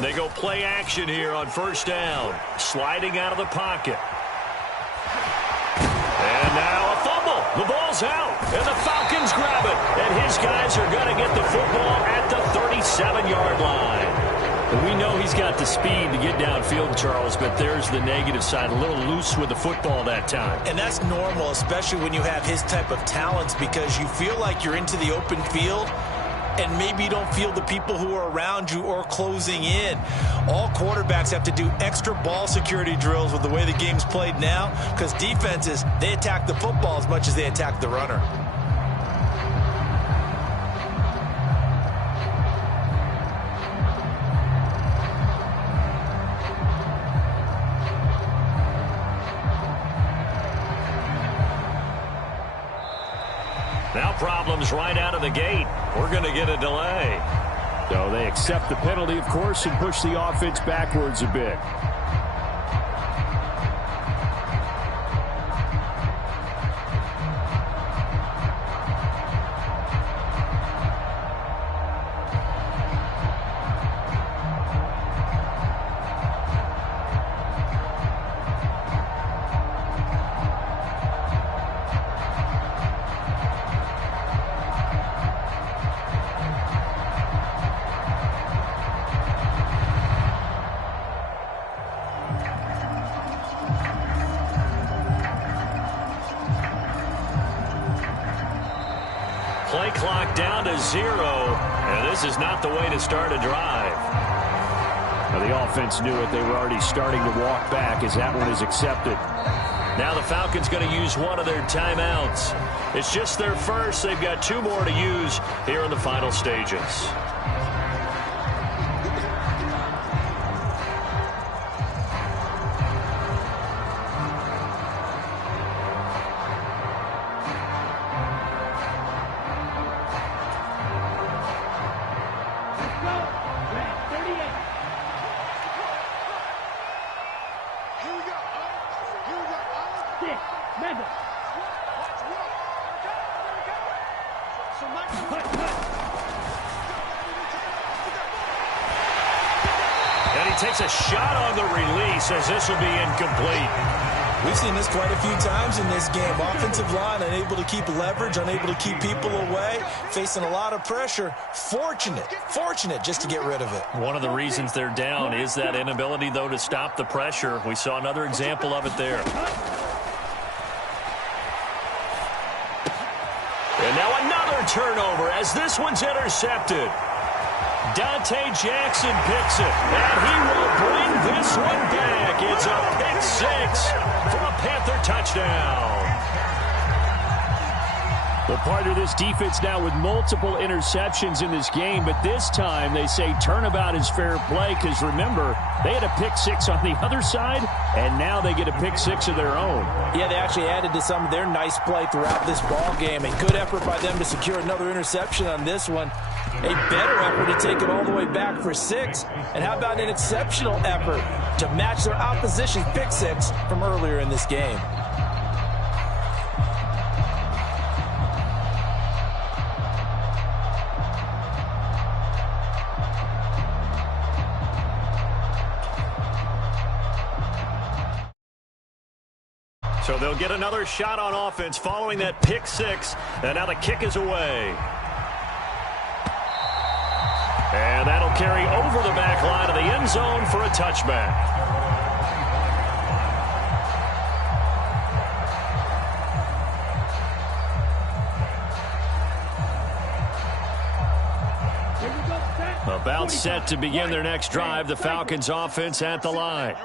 They go play action here on first down. Sliding out of the pocket. And now a fumble. The ball's out. And the Falcons grab it. And his guys are going to get the football at the 37-yard line. And we know he's got the speed to get downfield, Charles, but there's the negative side. A little loose with the football that time. And that's normal, especially when you have his type of talents, because you feel like you're into the open field and maybe you don't feel the people who are around you or closing in. All quarterbacks have to do extra ball security drills with the way the game's played now, because defenses, they attack the football as much as they attack the runner. Now problems right out of the gate. We're going to get a delay. So they accept the penalty, of course, and push the offense backwards a bit. Play clock down to 0, and this is not the way to start a drive. Now the offense knew it. They were already starting to walk back as that one is accepted. Now the Falcons going to use one of their timeouts. It's just their first. They've got 2 more to use here in the final stages. And he takes a shot on the release as this will be incomplete. We've seen this quite a few times in this game. Offensive line unable to keep leverage, unable to keep people away, facing a lot of pressure. Fortunate just to get rid of it. One of the reasons they're down is that inability, though, to stop the pressure. We saw another example of it there. And now another turnover as this one's intercepted. Dante Jackson picks it, and he will bring this one back. It's a pick 6 for a Panther touchdown. Well, part of this defense now with multiple interceptions in this game, but this time they say turnabout is fair play because, remember, they had a pick 6 on the other side, and now they get a pick 6 of their own. Yeah, they actually added to some of their nice play throughout this ball game. A good effort by them to secure another interception on this one. A better effort to take it all the way back for 6. And how about an exceptional effort to match their opposition's pick 6 from earlier in this game? So they'll get another shot on offense following that pick 6. And now the kick is away. And that'll carry over the back line of the end zone for a touchback. About set to begin their next drive, the Falcons offense at the line.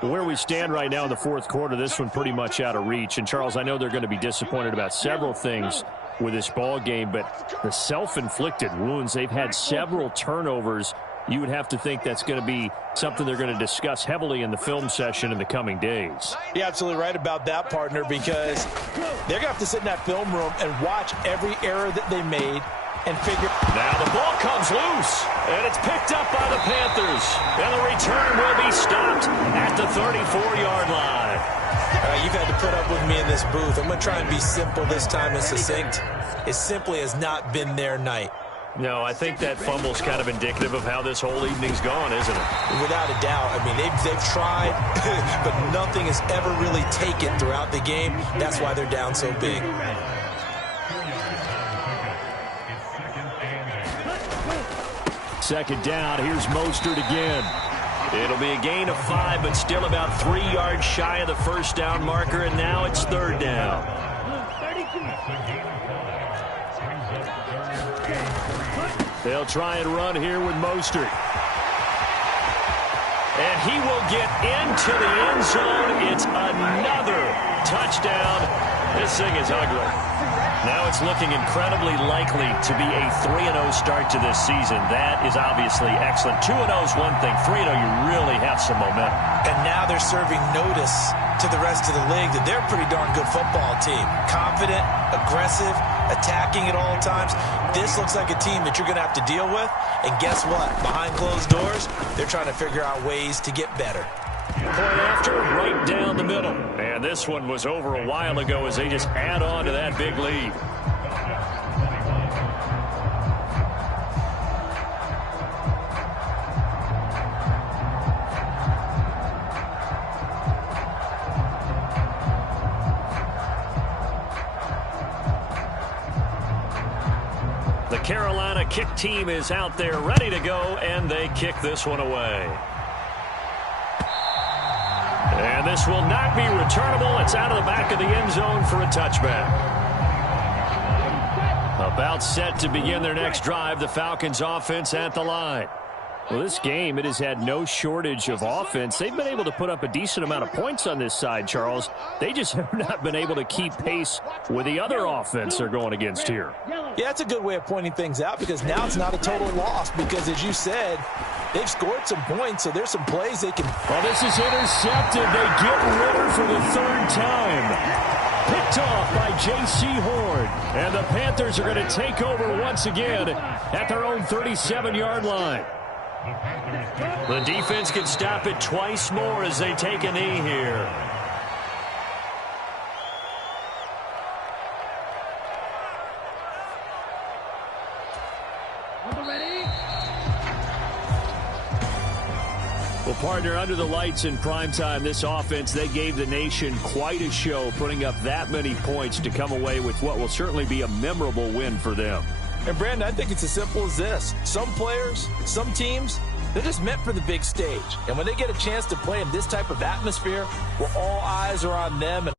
Where we stand right now in the fourth quarter, this one pretty much out of reach. And, Charles, I know they're going to be disappointed about several things with this ball game, but the self-inflicted wounds, they've had several turnovers. You would have to think that's going to be something they're going to discuss heavily in the film session in the coming days. You're absolutely right about that, partner, because they're going to have to sit in that film room and watch every error that they made and figure. Now the ball comes loose, and it's picked up by the Panthers. And the return will be stopped at the 34-yard line. All right, you've had to put up with me in this booth. I'm going to try and be simple this time and succinct. It simply has not been their night. No, I think that fumble's kind of indicative of how this whole evening's gone, isn't it? Without a doubt. I mean, they've tried, but nothing has ever really taken throughout the game. That's why they're down so big. Second down, here's Mostert again. It'll be a gain of 5, but still about 3 yards shy of the first down marker, and now it's third down. They'll try and run here with Mostert. And he will get into the end zone. It's another touchdown. This thing is ugly. Now it's looking incredibly likely to be a 3-0 start to this season. That is obviously excellent. 2-0 is one thing. 3-0, you really have some momentum. And now they're serving notice to the rest of the league that they're a pretty darn good football team. Confident, aggressive, attacking at all times. This looks like a team that you're going to have to deal with. And guess what? Behind closed doors, they're trying to figure out ways to get better. Point after, right down the middle. And this one was over a while ago as they just add on to that big lead. The Carolina kick team is out there ready to go, and they kick this one away. And this will not be returnable. It's out of the back of the end zone for a touchback. About set to begin their next drive, the Falcons offense at the line. Well, this game, it has had no shortage of offense. They've been able to put up a decent amount of points on this side, Charles. They just have not been able to keep pace with the other offense they're going against here. Yeah, that's a good way of pointing things out because now it's not a total loss because, as you said, they've scored some points, so there's some plays they can. Well, this is intercepted. They get Ritter for the third time. Picked off by J.C. Horn. And the Panthers are going to take over once again at their own 37-yard line. The defense can stop it twice more as they take a knee here. Well, partner, under the lights in primetime, this offense, they gave the nation quite a show, putting up that many points to come away with what will certainly be a memorable win for them. And, Brandon, I think it's as simple as this. Some players, some teams, they're just meant for the big stage. And when they get a chance to play in this type of atmosphere where all eyes are on them and